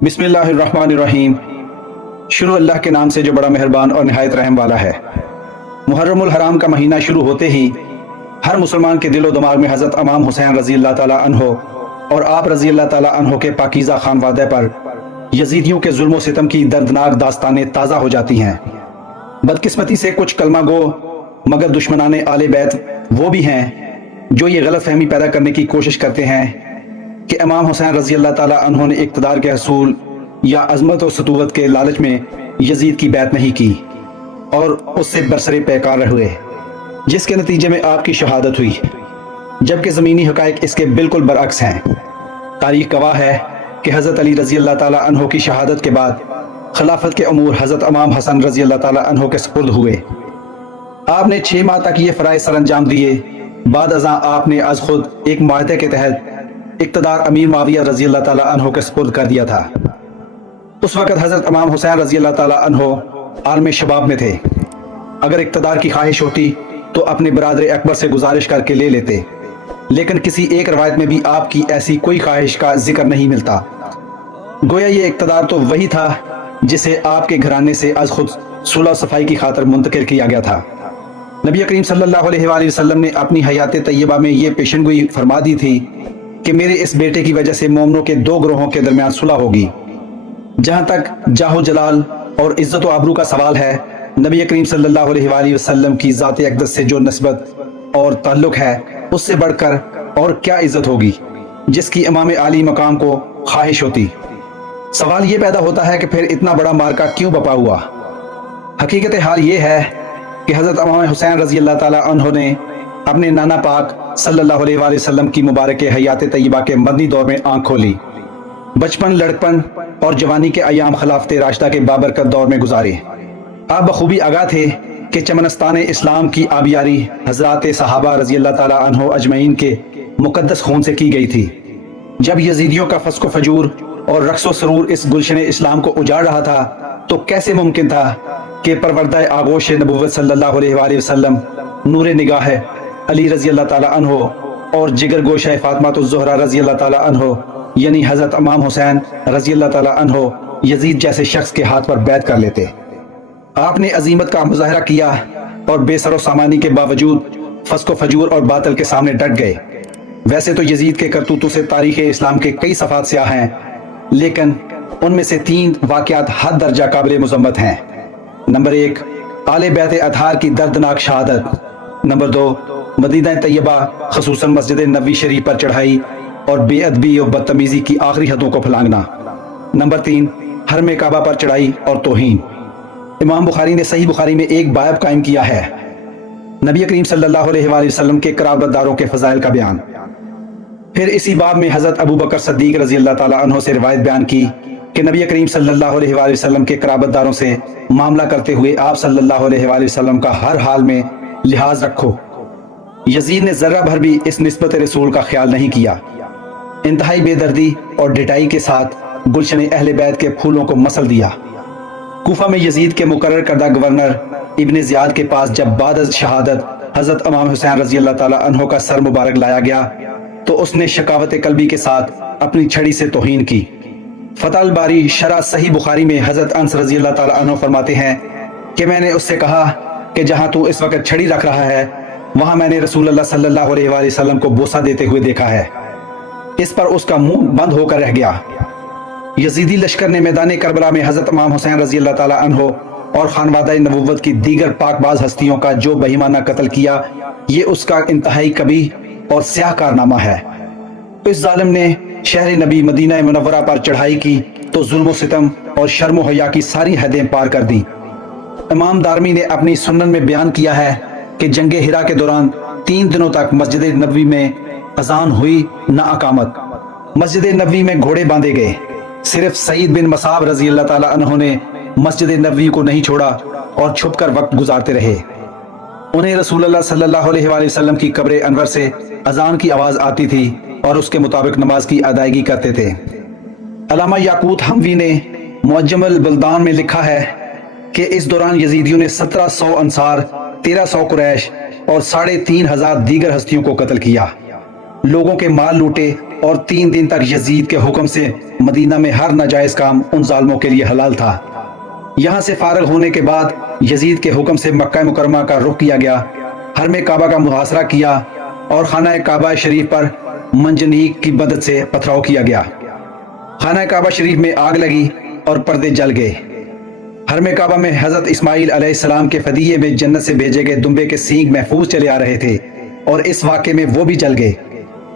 بسم اللہ الرحمن الرحیم۔ شروع اللہ کے نام سے جو بڑا مہربان اور نہایت رحم والا ہے۔ محرم الحرام کا مہینہ شروع ہوتے ہی ہر مسلمان کے دل و دماغ میں حضرت امام حسین رضی اللہ تعالیٰ عنہ اور آپ رضی اللہ تعالیٰ عنہ کے پاکیزہ خانوادہ پر یزیدیوں کے ظلم و ستم کی دردناک داستانیں تازہ ہو جاتی ہیں۔ بدقسمتی سے کچھ کلمہ گو مگر دشمنان آل بیت وہ بھی ہیں جو یہ غلط فہمی پیدا کرنے کی کوشش کرتے ہیں کہ امام حسین رضی اللہ تعالیٰ عنہ نے اقتدار کے حصول یا عظمت و سطوت کے لالچ میں یزید کی بیعت نہیں کی اور اس سے برسر پیکار ہوئے، جس کے نتیجے میں آپ کی شہادت ہوئی، جبکہ زمینی حقائق اس کے بالکل برعکس ہیں۔ تاریخ گواہ ہے کہ حضرت علی رضی اللہ تعالیٰ عنہ کی شہادت کے بعد خلافت کے امور حضرت امام حسن رضی اللہ تعالیٰ عنہ کے سپرد ہوئے۔ آپ نے 6 ماہ تک یہ فرائض سر انجام دیے۔ بعد ازاں آپ نے از خود ایک معاہدے کے تحت اقتدار امیر معاویہ رضی اللہ تعالیٰ عنہ کے سپرد کر دیا تھا۔ اس وقت حضرت امام حسین رضی اللہ تعالیٰ عنہ عالم شباب میں تھے۔ اگر اقتدار کی خواہش ہوتی تو اپنے برادر اکبر سے گزارش کر کے لے لیتے، لیکن کسی ایک روایت میں بھی آپ کی ایسی کوئی خواہش کا ذکر نہیں ملتا۔ گویا یہ اقتدار تو وہی تھا جسے آپ کے گھرانے سے از خود صلح و صفائی کی خاطر منتقل کیا گیا تھا۔ نبی کریم صلی اللہ علیہ وآلہ وسلم نے اپنی حیات طیبہ میں یہ پیشن گوئی فرما دی تھی کہ میرے اس بیٹے کی وجہ سے مومنوں کے 2 گروہوں کے درمیان صلح ہوگی۔ جہاں تک جاہ و جلال اور عزت و آبرو کا سوال ہے، نبی کریم صلی اللہ علیہ وآلہ وسلم کی ذات اقدس سے جو نسبت اور تعلق ہے، اس سے بڑھ کر اور کیا عزت ہوگی جس کی امام عالی مقام کو خواہش ہوتی۔ سوال یہ پیدا ہوتا ہے کہ پھر اتنا بڑا مارکہ کیوں بپا ہوا؟ حقیقت حال یہ ہے کہ حضرت امام حسین رضی اللہ تعالیٰ عنہ نے اپنے نانا پاک صلی اللہ علیہ وآلہ وسلم کی مبارک حیات طیبہ کے مدنی دور میں آنکھ کھولی۔ بچپن، لڑکپن اور جوانی کے ایام خلافت راشدہ کے بابرکت دور میں گزارے۔ آپ بخوبی آگاہ تھے کہ چمنستان اسلام کی آبیاری حضرات صحابہ رضی اللہ تعالیٰ عنہ اجمعین کے مقدس خون سے کی گئی تھی۔ جب یزیدیوں کا فسق و فجور اور رقص و سرور اس گلشن اسلام کو اجاڑ رہا تھا تو کیسے ممکن تھا کہ پروردہ آغوش نبوت صلی اللہ علیہ وآلہ وسلم، نور نگاہ علی رضی اللہ تعالیٰ عنہ اور جگر گوشہ فاطمہ الزہرا رضی اللہ تعالیٰ عنہ یعنی حضرت امام حسین رضی اللہ تعالیٰ عنہ یزید جیسے شخص کے ہاتھ پر بیعت کر لیتے۔ آپ نے عظیمت کا مظاہرہ کیا اور بے سر و سامانی کے باوجود فسق و فجور اور باطل کے سامنے ڈٹ گئے۔ ویسے تو یزید کے کرتوتوں سے تاریخ اسلام کے کئی صفحات سیاہ ہیں، لیکن ان میں سے 3 واقعات حد درجہ قابل مذمت ہیں۔ نمبر 1، آل بیت اطہار کی دردناک شہادت۔ نمبر 2، مدینہ طیبہ خصوصاً مسجد نبوی شریف پر چڑھائی اور بے ادبی اور بدتمیزی کی آخری حدوں کو پھلانگنا۔ نمبر 3، حرم کعبہ پر چڑھائی اور توہین۔ امام بخاری نے صحیح بخاری میں ایک باب قائم کیا ہے، نبی کریم صلی اللہ علیہ وآلہ وسلم کے قرابت داروں کے فضائل کا بیان۔ پھر اسی باب میں حضرت ابو بکر صدیق رضی اللہ تعالیٰ عنہ سے روایت بیان کی کہ نبی کریم صلی اللہ علیہ وآلہ وسلم کے قرابت داروں سے معاملہ کرتے ہوئے آپ صلی اللہ علیہ وآلہ وسلم کا ہر حال میں لحاظ رکھو۔ یزید نے ذرہ بھر بھی اس نسبت رسول کا خیال نہیں کیا، انتہائی بے دردی اور ڈٹائی کے ساتھ گلشن اہل بیت کے پھولوں کو مسل دیا۔ کوفہ میں یزید کے مقرر کردہ گورنر ابن زیاد کے پاس جب بعد از شہادت حضرت امام حسین رضی اللہ تعالیٰ عنہ کا سر مبارک لایا گیا تو اس نے شکاوت قلبی کے ساتھ اپنی چھڑی سے توہین کی۔ فتح الباری شرح صحیح بخاری میں حضرت انس رضی اللہ تعالیٰ عنہ فرماتے ہیں کہ میں نے اس سے کہا کہ جہاں تو اس وقت چھڑی رکھ رہا ہے وہاں میں نے رسول اللہ صلی اللہ علیہ وآلہ وسلم کو بوسہ دیتے ہوئے دیکھا ہے۔ اس پر اس کا منہ بند ہو کر رہ گیا۔ یزیدی لشکر نے میدان کربلا میں حضرت امام حسین رضی اللہ تعالیٰ عنہ اور خانوادہ نبوت کی دیگر پاک باز ہستیوں کا جو بہیمانہ قتل کیا، یہ اس کا انتہائی کبیح اور سیاہ کارنامہ ہے۔ اس ظالم نے شہر نبی مدینہ منورہ پر چڑھائی کی تو ظلم و ستم اور شرم و حیا کی ساری حدیں پار کر دیں۔ امام دارمی نے اپنی سنن میں بیان کیا ہے کہ جنگ ہرا کے دوران 3 دنوں تک مسجد نبوی میں اذان ہوئی نہ اقامت۔ مسجد نبوی میں گھوڑے باندھے گئے، صرف سعید بن مصعب رضی اللہ تعالیٰ عنہ نے مسجد نبوی کو نہیں چھوڑا اور چھپ کر وقت گزارتے رہے۔ انہیں رسول اللہ صلی اللہ علیہ وآلہ وسلم کی قبر انور سے اذان کی آواز آتی تھی اور اس کے مطابق نماز کی ادائیگی کرتے تھے۔ علامہ یاقوت حموی نے معجم البلدان میں لکھا ہے کہ اس دوران یزیدیوں نے 1700 انصار، 1300 قریش اور 3500 دیگر ہستیوں کو قتل کیا، لوگوں کے مال لوٹے اور 3 دن تک یزید کے حکم سے مدینہ میں ہر ناجائز کام ان ظالموں کے لیے حلال تھا۔ یہاں سے فارغ ہونے کے بعد یزید کے حکم سے مکہ مکرمہ کا رخ کیا گیا، حرم کعبہ کا محاصرہ کیا اور خانہ کعبہ شریف پر منجنیق کی مدد سے پتھراؤ کیا گیا۔ خانہ کعبہ شریف میں آگ لگی اور پردے جل گئے۔ حرم کعبہ میں حضرت اسماعیل علیہ السلام کے فدیے میں جنت سے بھیجے گئے دمبے کے سینگ محفوظ چلے آ رہے تھے اور اس واقعے میں وہ بھی جل گئے۔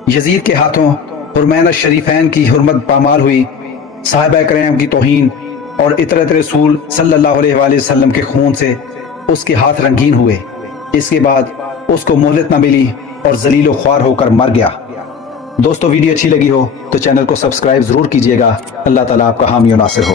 یزید کے ہاتھوں حرمین الشریفین کی حرمت پامال ہوئی، صحابہ کرام کی توہین اور اطرت رسول صلی اللہ علیہ وآلہ وسلم کے خون سے اس کے ہاتھ رنگین ہوئے۔ اس کے بعد اس کو مہلت نہ ملی اور ذلیل و خوار ہو کر مر گیا۔ دوستو، ویڈیو اچھی لگی ہو تو چینل کو سبسکرائب ضرور کیجیے گا۔ اللہ تعالیٰ آپ کا حامی و ناصر ہو۔